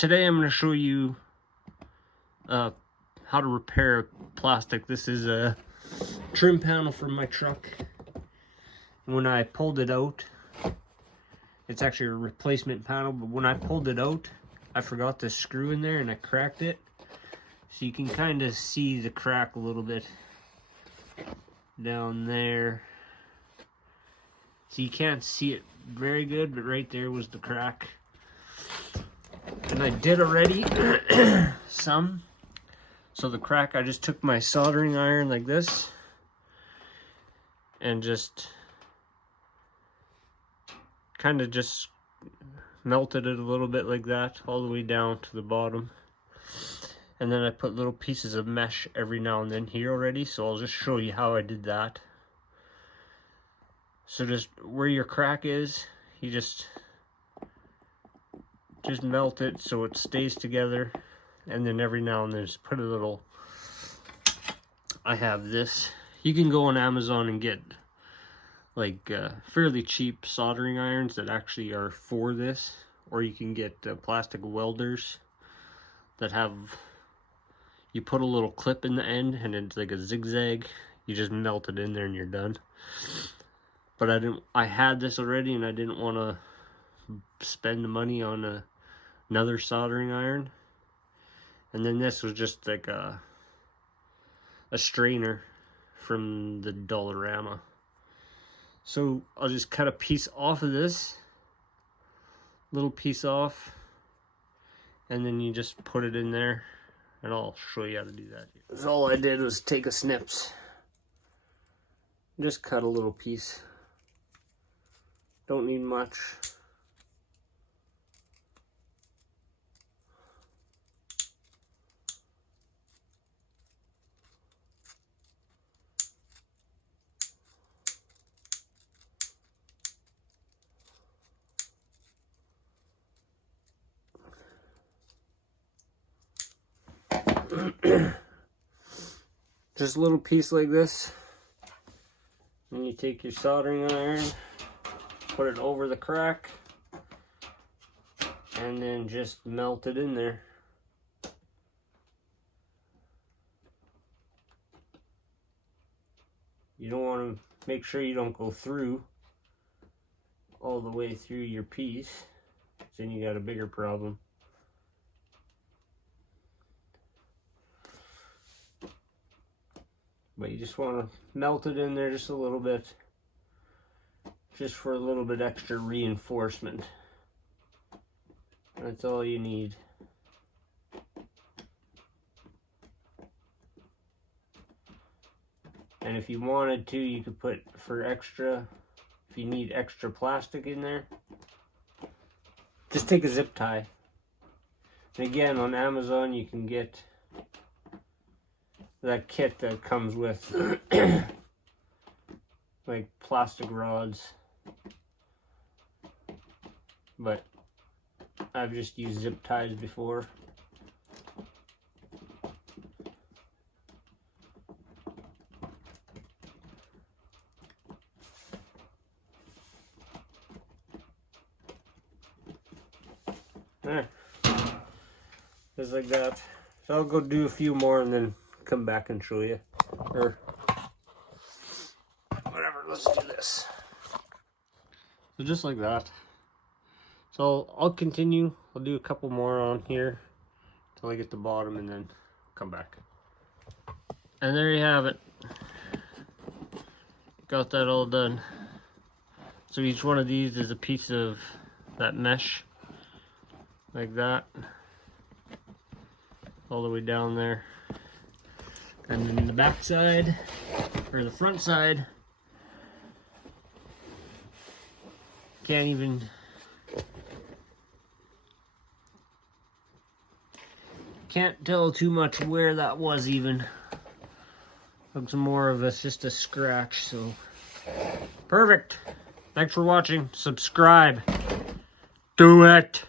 Today I'm going to show you how to repair plastic. This is a trim panel from my truck. When I pulled it out, it's actually a replacement panel, but when I pulled it out, I forgot the screw in there and I cracked it. So you can kind of see the crack a little bit down there. So you can't see it very good, but right there was the crack. And I did already some. So the crack, I just took my soldering iron like this and just kind of just melted it a little bit like that all the way down to the bottom. And then I put little pieces of mesh every now and then here already, so I'll just show you how I did that. So just where your crack is, you just melt it so it stays together, and then every now and then just put a little, I have this. You can go on Amazon and get like fairly cheap soldering irons that actually are for this, or you can get plastic welders that have, you put a little clip in the end and it's like a zigzag. You just melt it in there and you're done. But I had this already and I didn't want to spend the money on another soldering iron. And then this was just like a strainer from the Dollarama. So I'll just cut a piece off of this, little piece off, and then you just put it in there, and I'll show you how to do that. So all I did was take a snips, just cut a little piece. Don't need much. Just a little piece like this. Then you take your soldering iron, put it over the crack, and then just melt it in there. You don't want to, make sure you don't go through all the way through your piece, then you got a bigger problem. But you just want to melt it in there just a little bit, just for a little bit extra reinforcement. That's all you need. And if you wanted to, you could put if you need extra plastic in there, just take a zip tie. And again, on Amazon you can get that kit that comes with like plastic rods, but I've just used zip ties before. There, just like that. So I'll go do a few more and then come back and show you, or whatever. Let's do this. So just like that. So I'll continue. I'll do a couple more on here till I get the bottom and then come back. And there you have it. Got that all done. So each one of these is a piece of that mesh, like that, all the way down there. And then the back side, or the front side, can't tell too much where that was even. Looks more of just a scratch, so. Perfect. Thanks for watching. Subscribe. Do it.